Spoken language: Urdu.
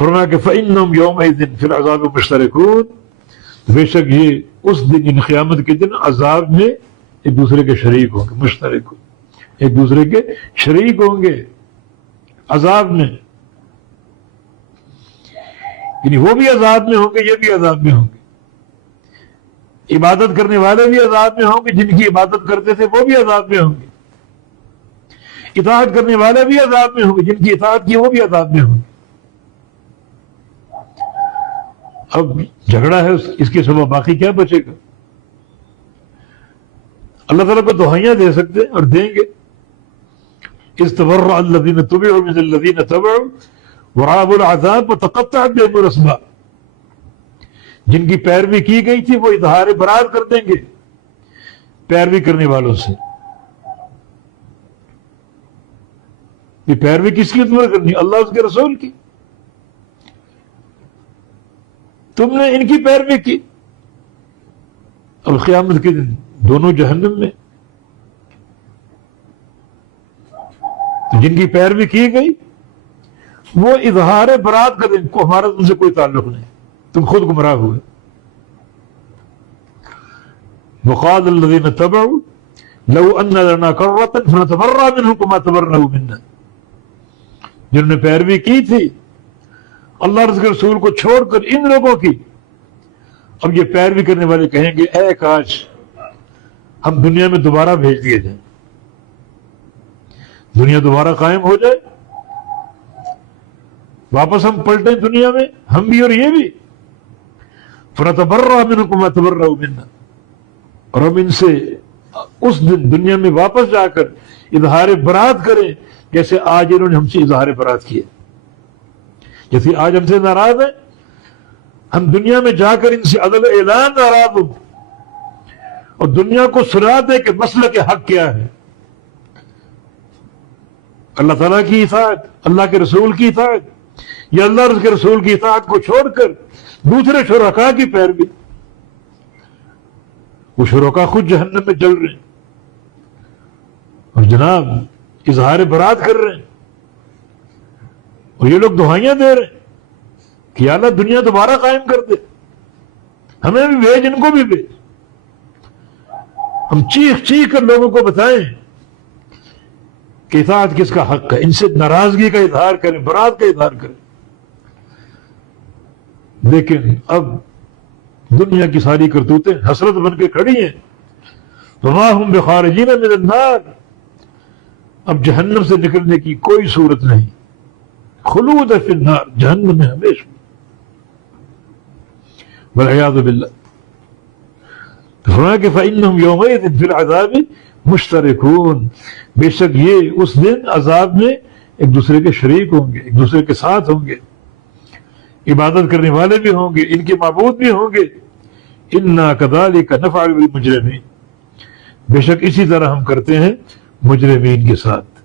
فرمایا کہ فَإِنَّهُمْ يَوْمَئِذٍ فِي الْعَذَابِ مُشْتَرِكُونَ، بے شک یہ اس دن، یعنی قیامت کے دن، عذاب میں ایک دوسرے کے شریک ہوں گے. مشترک، ایک دوسرے کے شریک ہوں گے عذاب میں، یعنی وہ بھی عذاب میں ہوں گے، یہ بھی عذاب میں ہوں گے. عبادت کرنے والے بھی عذاب میں ہوں گے، جن کی عبادت کرتے تھے وہ بھی عذاب میں ہوں گے. اطاعت کرنے والے بھی عذاب میں ہوں گے، جن کی اطاعت کی وہ بھی عذاب میں ہوں گے. اب جھگڑا ہے، اس کے سوا باقی کیا بچے گا؟ اللہ تعالیٰ کو دہائیاں دے سکتے اور دیں گے. استبرأ الذین تبعوا من الذین تبعوا ورأوا العذاب وتقطعت بهم الاسباب. جن کی پیروی کی گئی تھی وہ اظہار برات کر دیں گے پیروی کرنے والوں سے. یہ پیروی کس کی تمہیں کرنی؟ اللہ اس کے رسول کی. تم نے ان کی پیروی کی، اور قیامت کے دن دونوں جہنم میں. تو جن کی پیروی کی گئی وہ اظہار برات کریں کو ہمارا تم سے کوئی تعلق نہیں، تم خود گمراہ ہوئے. وقال الذين تبعوا لو ان لنا كرة فنتبرأ منهم كما تبرأوا منا. جنہوں نے پیروی کی تھی اللہ کے رسول کو چھوڑ کر ان لوگوں کی، اب یہ پیروی کرنے والے کہیں گے اے کاش ہم دنیا میں دوبارہ بھیج دیے جائیں، دنیا دوبارہ قائم ہو جائے، واپس ہم پلٹیں دنیا میں، ہم بھی اور یہ بھی. فنتبرأ منهم كما تبرأوا منا، اور ہم ان سے اس دن دنیا میں واپس جا کر اظہار برات کریں جیسے آج انہوں نے ہم سے اظہار برات کیا. جیسے آج ہم سے ناراض ہیں، ہم دنیا میں جا کر ان سے عدل اعلان ناراض ہوں اور دنیا کو سنا دیں کہ مسئلہ کے حق کیا ہے. اللہ تعالیٰ کی اطاعت، اللہ کے رسول کی اطاعت، یا اللہ اور اس کے رسول کی اطاعت کو چھوڑ کر دوسرے شرکاء کی پیروی. وہ شرکاء خود جہنم میں جل رہے ہیں اور جناب اظہار برات کر رہے ہیں، اور یہ لوگ دعائیاں دے رہے ہیں کہ یا اللہ دنیا دوبارہ قائم کر دے، ہمیں بھی بھیج، ان کو بھی بھیج. ہم چیخ چیخ کر لوگوں کو بتائیں کہ اطاعت کس کا حق ہے، ان سے ناراضگی کا اظہار کریں، برات کا اظہار کریں. لیکن اب دنیا کی ساری کرتوتیں حسرت بن کے کھڑی ہیں. وما ہم بخارجین من النار، اب جہنم سے نکلنے کی کوئی صورت نہیں. خلود فی النار، جہنم میں ہمیشہ. والعیاذ باللہ. فرمایا کہ فإنہم یومئذ فی العذاب مشترکون، بے شک یہ اس دن عذاب میں ایک دوسرے کے شریک ہوں گے، ایک دوسرے کے ساتھ ہوں گے. عبادت کرنے والے بھی ہوں گے، ان کے معبود بھی ہوں گے. انا کذالک نفعل بالمجرمین، بے شک اسی طرح ہم کرتے ہیں مجرمین کے ساتھ.